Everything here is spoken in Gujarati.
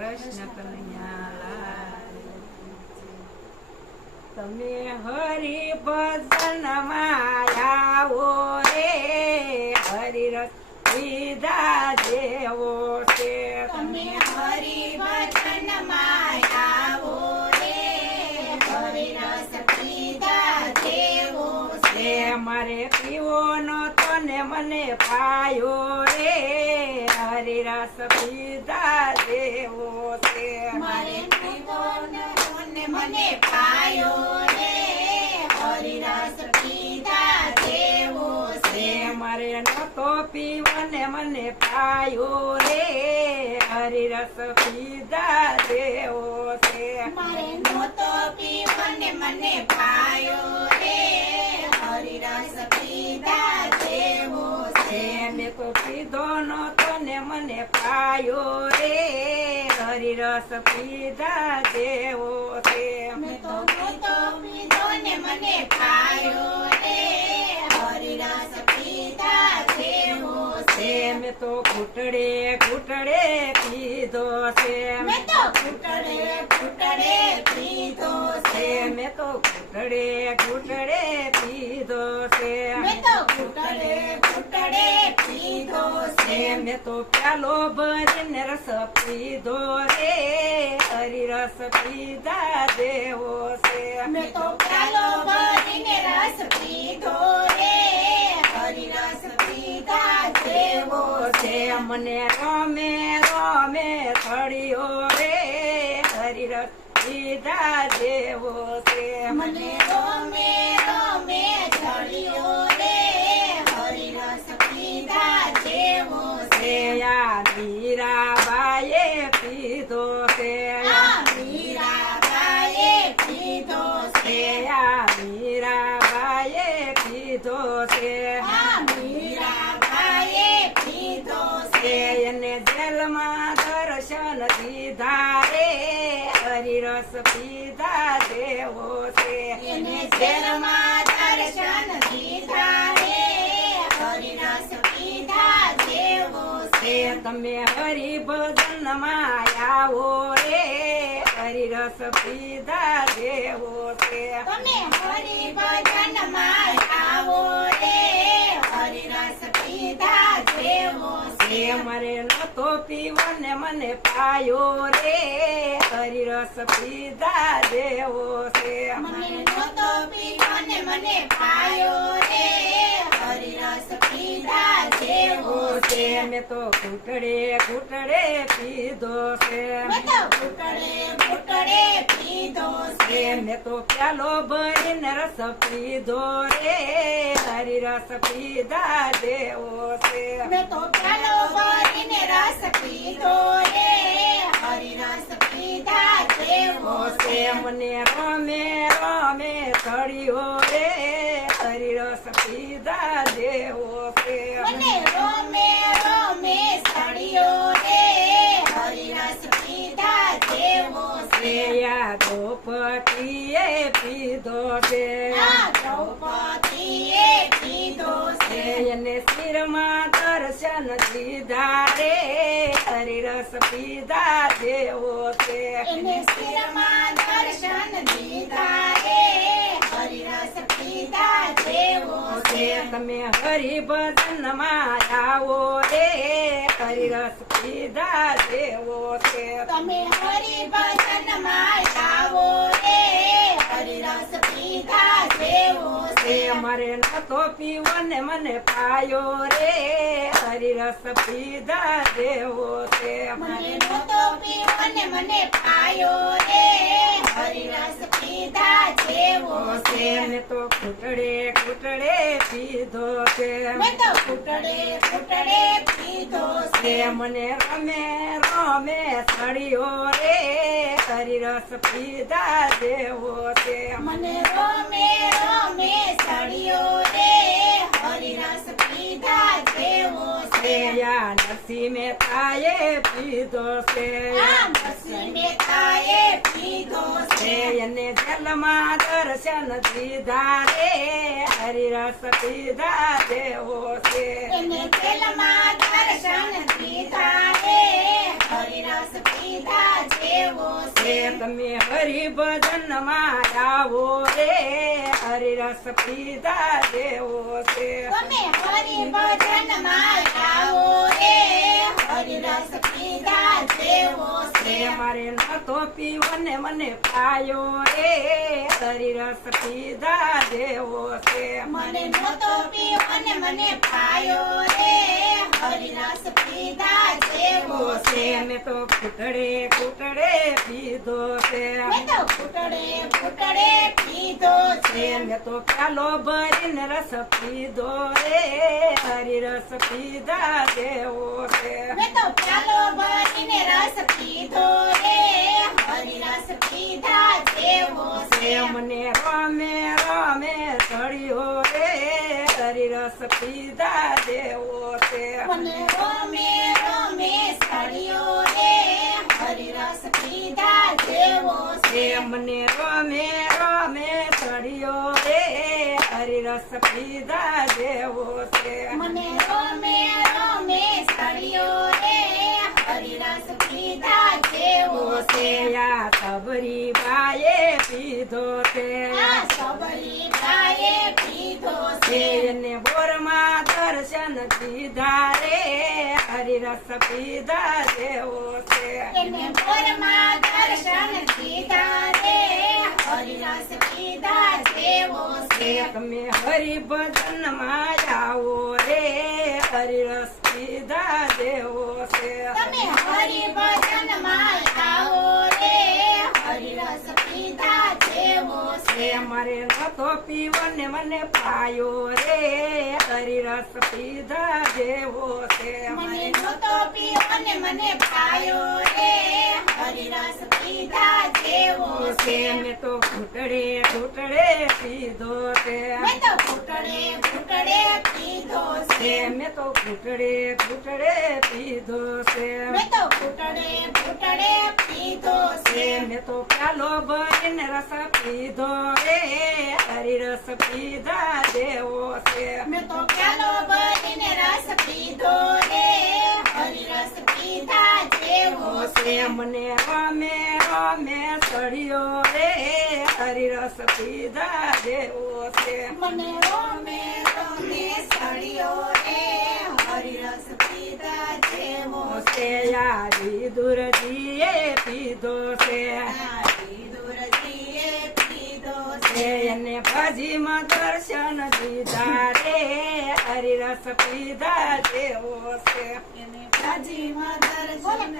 કૃષ્ણ કનૈયા લાલ. તમે હરિ ભજન આવો રે, હરિરસ પીધા જેવો છે. તમે હરિ ભજન આવો રે, હરિરસ પીધા જેવો છે. મારે પીવો નતો ને મને પાયો રે, હરિરસ પીધા જેવો છે. મારે પીવો નતો ને મને પાયો રે, હરિરસ પીધા જેવો છે. મારે નતો પીવો ને મને પાયો રે, હરિરસ પીધા જેવો છે. મારે નહોતો પીવો ને મને પાયો રે, હરિરસ પીધા જેવો છે. મેં તો પીધો નતો ને મને પાયો રે, હરિરસ પીધા જેવો છે. મેં તો નહોતો પીધો ને મને પાયો રે, હરિરસ પીધા જેવો છે. મેં તો ઘૂંટડે ઘૂંટડે પીધો છે. મેં તો ઘૂંટડે ઘૂંટડે પીધો છે. મેં તો ઘૂંટડે ઘૂંટડે પીધો છે. મેં તો ઘૂંટડે ઘૂંટડે પીધો છે. મેં તો પ્યાલો ભરીને રસ પીધો રે, હરિરસ પીધા જેવો છે. મેં તો પ્યાલો ભરીને રસ પીધો રે, હરિરસ પીધા જેવો છે. મને રમે રમે થળિયો રે, હરિરસ પીધા જેવો છે. મને રોમે રોમે ચડ્યો રે, હરિરસ પીધા જેવો છે. આ મીરાબાઈએ પીધો છે. આ મીરાબાઈએ પીધો છે. આ મીરાબાઈએ પીધો છે. આ મીરાબાઈએ પીધો છે. એને જેલમાં દર્શન દીધા રે, હરિરસ પીધા જેવો છે. એને જેલમાં દર્શન દીધા રે, હરિરસ પીધા જેવો છે. તમે હરિભજન આવો રે, હરિરસ પીધા જેવો છે. તમે હરિ ભજન માં આવો રે, હરિરસ પીધા જેવો છે. મારે નતો પીવો ને મને પાયો રે, હરિરસ પીધા જેવો છે. મને નહોતો પીવો ને મને પાયો રે, હરિરસ પીધા જેવો છે. મેં તો ઘૂંટડે ઘૂંટડે પીધો છે. મેં તો ઘૂંટડે ઘૂંટડે પીધો છે. મેં તો પ્યાલો ભરીને રસ પીધો રે, હરિરસ પીધા જેવો છે. મેં તો પ્યાલો ભરીને રસ પીધો રે, હરિરસ પીધા જેવો છે. મને રમે રમે થળિયો રે, હરિરસ પીધા જેવો છે. મને રોમે રોમે સળિયો રે, હરિરસ પીધા જેવો છે. આ દ્રૌપદીએ પીધો છે. આ દ્રૌપદીએ પીધો છે. એને શિરમાં દર્શન દીધા રે, હરિરસ પીધા જેવો છે. એને શિરમાં દર્શન દીધા રે, હરિરસ પીધા જેવો છે. તમે હરિભજન આવો રે, હરિરસ પીધા જેવો છે. તમે હરિ ભજન માં આવો રે, હરિરસ પીધા જેવો છે. મારે નતો પીવો ને મને પાયો રે, હરિરસ પીધા જેવો છે. મને નહોતો પીવો ને મને પાયો રે, હરિરસ પીધા જેવો છે. મેં તો ઘૂંટડે ઘૂંટડે પીધો છે. મેં તો ઘૂંટડે ઘૂંટડે પીધો છે. મને રમે રમે સળિયો રે, હરિરસ પીધા જેવો છે. મને રોમે રોમે સળિયો રે, હરિરસ પીધા જેવો છે. આ નરસિંહ મહેતાએ પીધો છે. આ નરસિંહ મહેતાએ પીધો છે. એને જેલમાં દર્શન દીધા રે, હરિરસ પીધા જેવો છે. એને જેલમાં દર્શન દીધા રે, હરિરસ પીધા જેવો છે. તમે હરિભજન માં આવો રે હરિરસ પીધા જેવો છે. તમે હરિભજન માં આવો રે હરિરસ પીધા જેવો છે. મારે નતો પીવો ને મને પાયો રે હરિરસ પીધા જેવો છે. મને નતો પીવો ને મને પાયો રે હરિરસ પીધા જેવો છે. મેં તો કૂટડે કૂટડે પીધો છે. મેં તો ઘૂંટડે ઘૂંટડે પીધો છે. મેં તો પ્યાલો ભરીને રસ પીધો રે હરિરસ પીધા જેવો છે. મેં તો પ્યાલો ભરીને રસ પીધો રે હરિરસ પીધા જેવો છે. મને રમે રમે ચડ્યો રે હરિરસ પીધા જેવો છે. મને રોમે રોમે સળિયો રે હરિરસ પીધા જેવો છે. મને રમે રમે ચડ્યો રે હરિરસ પીધા જેવો છે. મને રોમે રોમે સળિયો રે હરિરસ પીધા જેવો છે. આ સબરી બાએ પીધો છે. આ સબરી ગાયે પીધો છે. એને બોરમાં દર્શન દીધા રે હરિરસ પીધા જેવો છે. એને બોરમાં દર્શન દીધા રે હરિરસ પીધા જેવો છે. તમે હરિભજન માં આવો રે હરિરસ પીધા જેવો છે. તમે હરિભજન માં આવો રે હરિરસ પીધા જેવો છે. મારે નતો પીવો ને મને પાયો રે હરિરસ પીધા જેવો છે. મને નતો પીવો ને મને પાયો રે હરિરસ પીધા જેવો છે. મેં તો ઘૂંટડે ઘૂંટડે પીધો છે. મેં તો ઘૂંટડે ઘૂંટડે પીધો છે. મેં તો ઘૂંટડે ઘૂંટડે પીધો છે. મેં તો ઘૂંટડે ઘૂંટડે પીધો છે. મેં તો પ્યાલો ભરીને રસ પીધો રે હરિરસ પીધા જેવો છે. મેં તો પ્યાલો ભરીને રસ પીધો રે હરિરસ પીધા જેવો છે. મને રમે રમે ચડ્યો રે હરિરસ પીધા જેવો છે. મને રોમે રોમે સળિયો રે હરિરસ પીધા જેવો છે. યારી દુરજીએ પીધો છે. દૂરજીએ પીધો છે. એને ભજીમાં દર્શન દીધા રે હરિરસ પીધા જેવો છે. એને ભાજીમાં દર્શન